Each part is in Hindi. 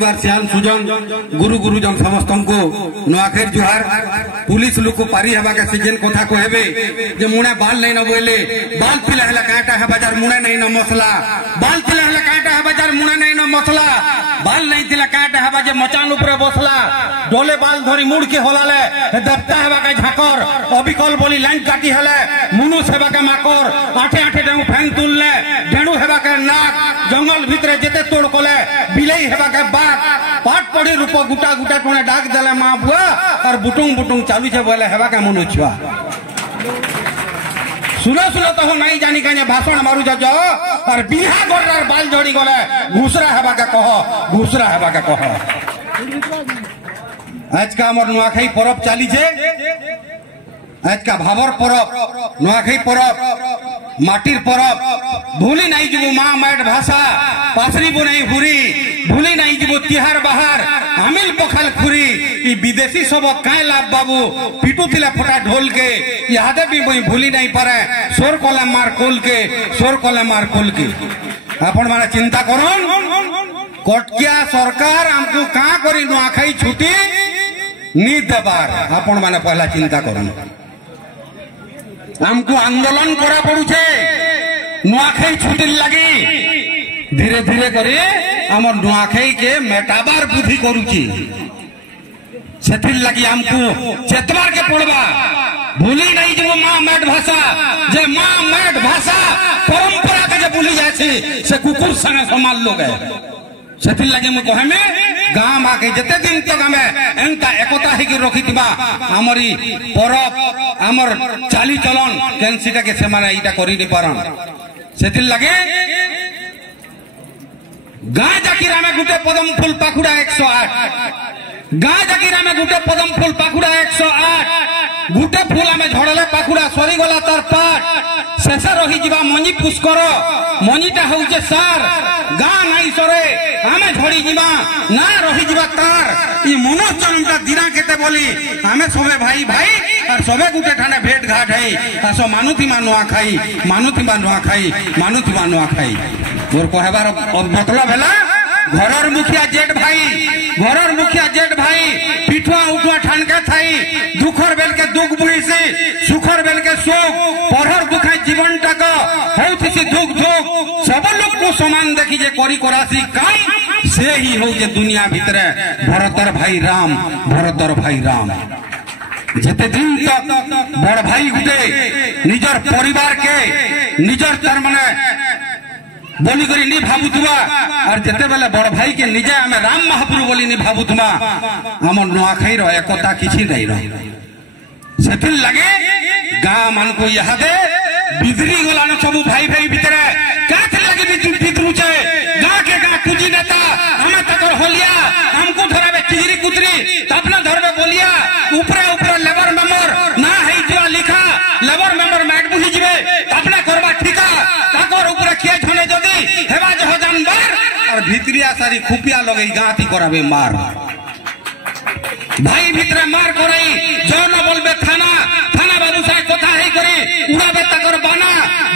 श्याम सुजन गुरु गुरुजन समस्त को नुआखेर जुहार पुलिस लोग को पारी हवा के सीजन कोथा को हेबे जे मुणे बाल नहीं न बोले बाल पिला हला काटा है बाजार मुणे नहीं न मसला बाल पिला हला काटा है बाजार मुणे नहीं न मसला बाल नहीं तिला काटा है बाजे मचान ऊपर बसला डोले बाल धरी मुड़ के होलाले दबता हवा के झाकर अबिकल बोली लाइन काटी हले मुनो सेवा के माकर आठे आठे डेऊ फैंग तुलले डेणु हेबा के नाक जंगल भीतर जेते तोड़ कोले बिलई हेबा के पाठ पढ़ी रूप गुटा गुटा टोने डाक देले माँ बुआ और बुटुंग बुटुंग चालू छे बोले हेबा के मनु छुआ सुनो सुनो तो नहीं जानी कहीं भाषण मारू जा और बिहा गोर बाल जोड़ी गले घुसरा हेबा के कह घुसरा हेबा के कह आज का हमर नुआखाई पर्व चाली छे आज का भावर पर्व नुआखाई पर्व माटिर पर्व भूली नहीं जीवो माँ मैट भाषा पासरी बो नहीं हुरी भूली नहीं जीवो तिहार बाहर आमिल पखाल खुरी विदेशी सब काय लाभ बाबू पिटू तिला फटा ढोल के यादे भी वही भूली नहीं पारे सोर कोला मार कोल के सोर कोला मार कोल के आपण माने चिंता करन कोटकिया सरकार हमको कहाँ करी नुआखाई छुट्टी नी देबार आपण माने पहला चिंता करन हमको आंदोलन करा पड़ू छे नुआखाई छुट्टी लगी धीरे धीरे करे हमर नुआखाई के मेटाबार बुद्धि करूची सेथिर लगी हमको चेतवार के पड़वा भूली नहीं जो माँ मैट भाषा जे माँ मैट भाषा परंपरा के जे भूली जाए से कुकुर संगे संभाल लोग है सेथिर लगी मु कहे में गाम आके जते दिन तक हमें एंता एकता ही की रखी थिबा हमरी परब हमर चाली चलन केनसीटा के से माने इटा करी नि पारन सेथिर लगे गाय जाकीरा में गुटे पदम फूल पाखुड़ा 108 गाय जाकीरा में गुटे पदम फूल पाखुड़ा 108 गुटे फूल में झड़ले पाखुड़ा सरी गला तार पाट शेष रही जीवा मनी पुष्कर मनीटा होउचे सार गा नहीं सरे आमे झड़ी जीवा ना रही जीवा तार ई मनोज चरणटा दिना केते बोली आमे सबे भाई भाई और सबे गुटे ठाने भेट घाट है सो मानुथी मानुआ खाई मानुथी मानुआ खाई मानुथी मानुआ खाई मोर कहबार मतलब हैला घरर मुखिया जेठ भाई पिठुआ उठुआ ठानके थाई दुखर बेल के दुख बुही से सुखर बेल के सुख पढ़र दुखाई जीवन टाक होउथि से दुख दुख सब लोग को समान देखी जे करी करासी काम से ही हो जे दुनिया भीतर भरतर भाई राम जेते दिन तक बड़ भाई गुटे निजर परिवार के निजर तर मने बोली करी नहीं भावुथुआ और जेते बेले बड़ भाई के निजे हमें राम महापुरु बोली नहीं भावुथुआ हमर नुआखाई रो एकता किछि नहीं रह सेथिर लगे गाँ मान को यादे बिजली गलान सब भाई भाई भीतर काथे लगे बिद्रुचे गाँ के गाँ कुजी नेता हमें तकर होलिया हमको धरावे चिजरी कुतरी अपना धरवे बोलिया ऊपरे ऊपरे लेबर मेंबर ना है जो लिखा लेबर मेंबर मैट बुझी जिवे अपना करबा ठिका ताकर ऊपरे किए झने जदी हेबा जह जानवर और भितरिया सारी खुपिया लगई गांती करावे मार भाई भीतर मार करई जौन बोलबे थाना बाबू साहब कथा है करे उड़ाबे तकर बाना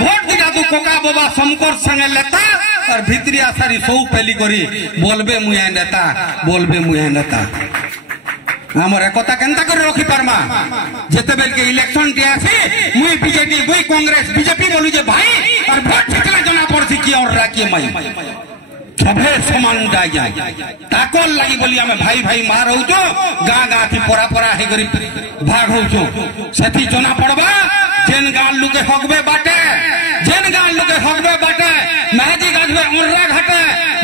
वोट दिला तू कोका बाबा समकर संगे लेता और भितरिया सारी सौ पहली करी बोलबे मुया नेता हमर एकता केनता कर रखी पारमा जेते बेल के इलेक्शन के आसी मुई बीजेपी मुई कांग्रेस बीजेपी बोलू जे भाई और वोट ठेकला जना पड़सी की और राखी मई सबे समान जाय ताकल लगी बोली हमें भाई भाई मार हो जो गाँ थी परा है गरी भाग हो जो सेठी जना पड़बा जेन गाँ लुके हकबे बाटे मेहदी गाजबे उर्रा घाटे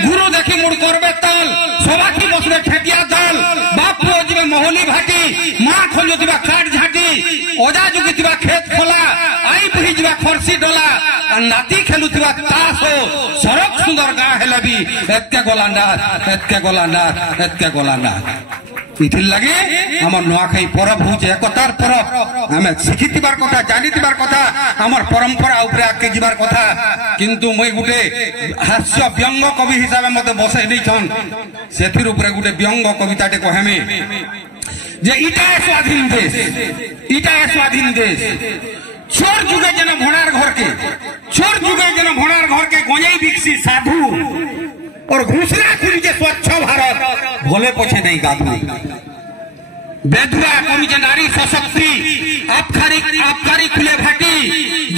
गुरु देखी मुड़ करबे तल सबाखी बसबे खेतिया दल बाप खोजबे मोहली भाटी माँ खोजबे खाट झाटी ओजा जुगितबा खेत खोला आई बुझिबा खरसी डोला नाती खेलुतबा तास हो सरक सुंदर गाँ हेले भी एत्के गोला ना इथिर लगे हमर नुआखाई पर्व होचे एकतार पर्व हमें शिखितिबार कथा जानितिबार कथा हमर परंपरा ऊपर आके जिबार कथा किंतु मैं गुटे हास्य व्यंग कवि हिसाब मते बसै नै छन सेथिर ऊपर गुटे व्यंग कविताटे कहेमे जे इटा स्वाधीन देश चोर जुगे जन भोनार घर के गंजाई बिकसी साधु और घोषणा करू जे स्वच्छ भारत भोले पछे नहीं गाबू बेधुआ करू जे नारी सशक्ति आबकारी खुले भाटी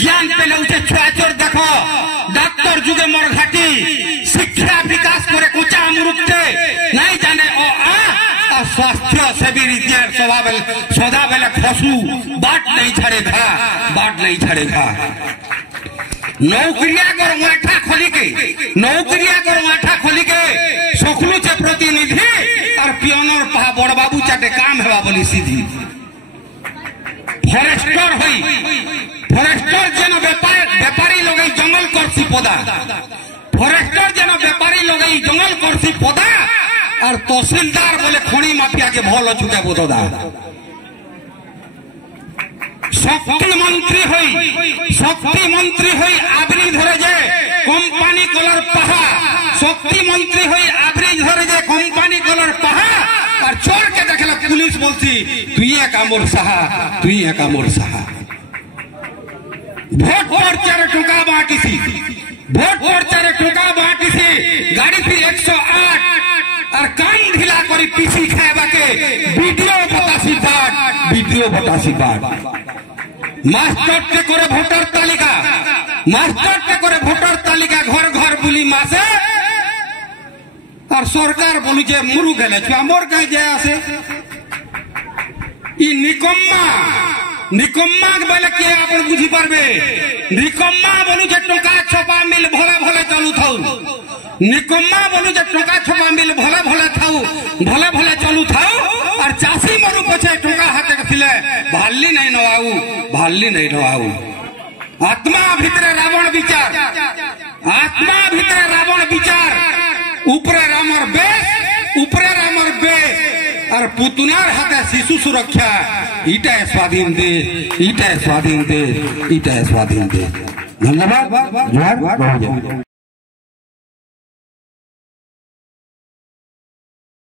ज्ञान पेले उठे छुआचोर देखो डॉक्टर जुगे मोर घाटी शिक्षा विकास करे कुचा मुरुक्ते नहीं जाने ओ आ स्वास्थ्य सेवी रीतियार सदा बेले खसू बाट नहीं छड़ेगा नौकरिया कर माठा खोली के सखलू से प्रतिनिधि और पियोनर पहा बड़ बाबू चाटे काम हेबा बोली सीधी फॉरेस्टर जन व्यापारी लोग जंगल करसी पदा और तहसीलदार बोले खड़ी माफिया के भल चुके बोधदा शक्ति मंत्री हुई आबरी धरे जे कोम्पानी कलर पहा शक्ति मंत्री हुई आबरी धरे जे कोम्पानी कलर पहा और चोर के देखल पुलिस बोलती तुई का मोर साहा भोट पर 4 टका बाटी सी गाड़ी फिर 108 और कान ढिला करी पीसी खाएबा के वीडियो बतासी बाट मास्टर के करे भोटर तालिका घर घर बुली मासे और सरकार बोलू जे मुरु गेले छुआ मोर कहीं जाय आसे ई निकम्मा बेले के आपण बुझी पारबे निकम्मा बोलू जे टका छपा मिल भले चलू थाउ निकम्मा बोलू जे टका छपा मिल भले चलू थाउ और चासी मरु पछे टका हाथे थिले भाल्ली नहीं नवाऊ आत्मा भितरे रावण विचार ऊपरे रामर बेस और पुतुनार हाथे शिशु सुरक्षा इटा स्वाधीन दे धन्यवाद।